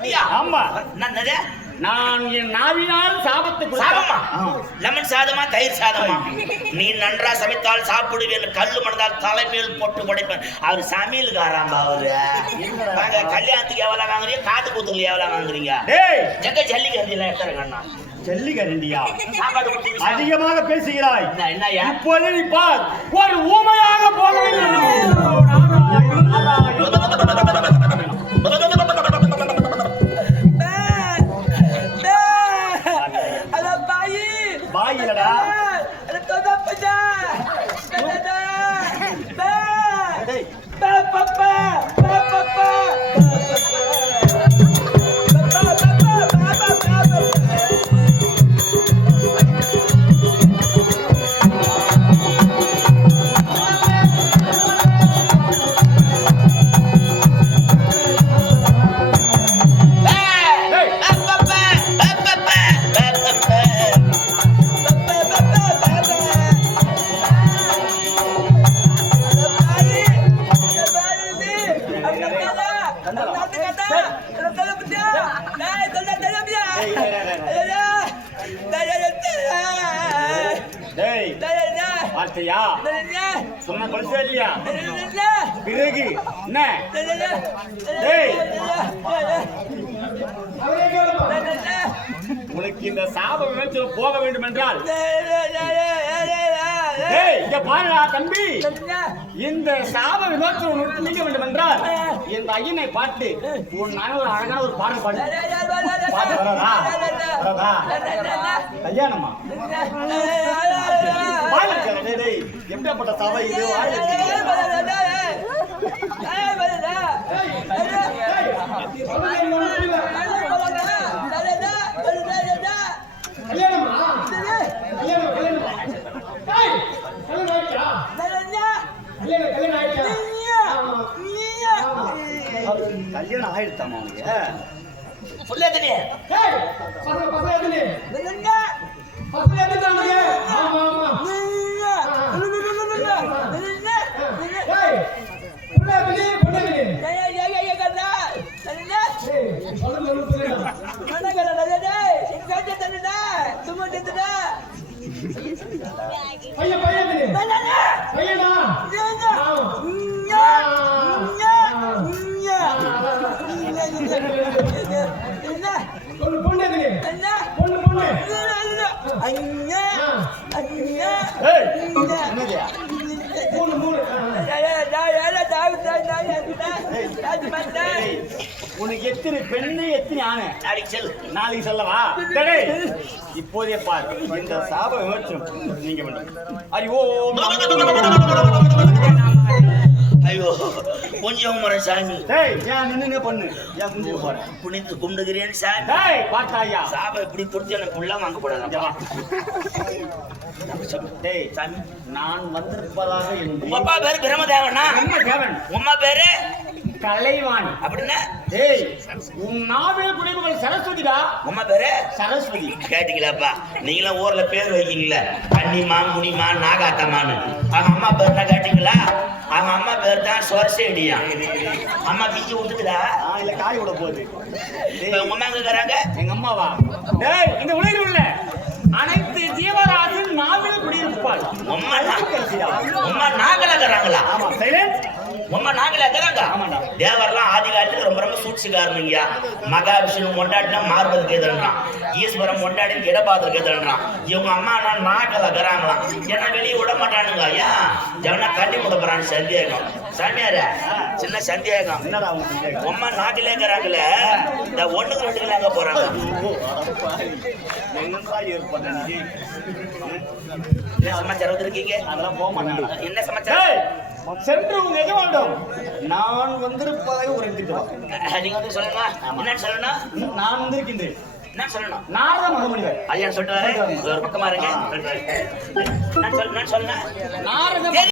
ஆமா என்னது நான் என் நாவினால் சாபத்தை சாபமா லெமன் சாதமா தயிர் சாதமா நீ நன்றா சமைத்தால் சாப்பிடுவேன் கல்லு மணந்தால் தலைமையில் போட்டு உடைப்பேன் அவர் சமையல்காராம்பா அவரு நாங்க கல்யாணத்துக்கு எவ்வளவு வாங்குறீங்க காட்டு கூத்துக்கு எவ்வளவு வாங்குறீங்க ஜெக ஜல்லி கரண்டில எத்தனை ஜல்லி கரண்டியா சாப்பாடு கொடுத்து அதிகமாக பேசுகிறாய் என்னய்யா இப்போது நீ பார் ஒரு ஊமையாக போக வேண்டும் பாயிலடா பார்த்தியா சொன்ன பரிசு இல்லையா பிறகு என்ன உனக்கு இந்த சாப விமர்சனம் போக வேண்டும் என்றால் இங்க பாருடா தம்பி இந்த சாப விமர்சனம் நீங்க வேண்டும் என்றால் இந்த ஐயனை பார்த்து உன் ஒரு அழகான ஒரு பாடல் பாடு கல்யாணமா எப்படிப்பட்ட சபை இது கல்யாணம் ஆயிடுத்தாமா உனக்கு உனக்கு எத்தனை பெண்ணு எத்தனை ஆணை நாளைக்கு சொல்லவா இப்போதே பாரு இந்த சாப விமர்சனம் நீங்க வேண்டும் அறிவோ ஐயோ கொஞ்சம் முறை சாமி நின்னு பண்ணு ஏன் கும்பிட்டு போறேன் புனித்து கும்பிடுகிறேன் சாமி பார்த்தாயா சாபம் இப்படி புடிச்சு எனக்கு புள்ள வாங்க கூடாது சாமி நான் வந்திருப்பதாக உங்க அப்பா பேரு பிரம்மதேவனா உம்மா பேரு கலைவாணி அப்படின்னா உன் நாவில் குடிமகள் சரஸ்வதிடா உம்மா பேரு சரஸ்வதி கேட்டீங்களாப்பா நீங்களும் ஊர்ல பேர் வைக்கீங்களா கன்னிமா முனிமா நாகாத்தம்மான்னு அவங்க அம்மா பேர் தான் கேட்டீங்களா அவங்க அம்மா பேர் தான் சொரசேடியா அம்மா பிச்சு விட்டுக்குதா இல்ல காய் விட போகுது உங்க அம்மா எங்க இருக்கிறாங்க எங்க அம்மாவா இந்த உலகில் உள்ள அனைத்து ஜீவராசின் நாவில் குடியிருப்பாள் உம்மா நாகல இருக்கிறாங்களா ஆமா சைலண்ட் உம்மா நாகல இருக்கிறாங்க தேவர்லாம் ஆதி காலத்துல ரொம்ப ரொம்ப சூழ்ச்சிக்காரனுங்கய்யா மகாவிஷ்ணு கொண்டாடினா மார்பதுக்கு எதிரான் ஈஸ்வரம் கொண்டாடி இடபாதத்துக்கு எதிரான் இவங்க அம்மா நான் நாகல இருக்கிறாங்களாம் ஏன்னா வெளியே விட மாட்டானுங்க ஐயா ஜவனா கட்டி விட போறான்னு சந்தேகம் சாமியார சின்ன சந்தேகம் உம்மா நாட்டிலே இருக்கிறாங்களே இந்த ஒண்ணுக்கு ரெண்டுக்குள்ள எங்க போறாங்க சமாச்சாரம் இருக்கீங்க அதெல்லாம் போக மாட்டாங்க என்ன சமாச்சாரம் சென்று உங்க எஜமானிடம் நான் வந்திருப்பதாக ஒரு நீங்க வந்து சொல்லுங்க என்னன்னு சொல்லணும் நான் வந்திருக்கின்றேன் என்ன சொல்லணும் நாரத மகமணிவர் ஐயா சொல்லிட்டு வரேன் ஒரு பக்கமா இருங்க நான் சொல்லுங்க நாரத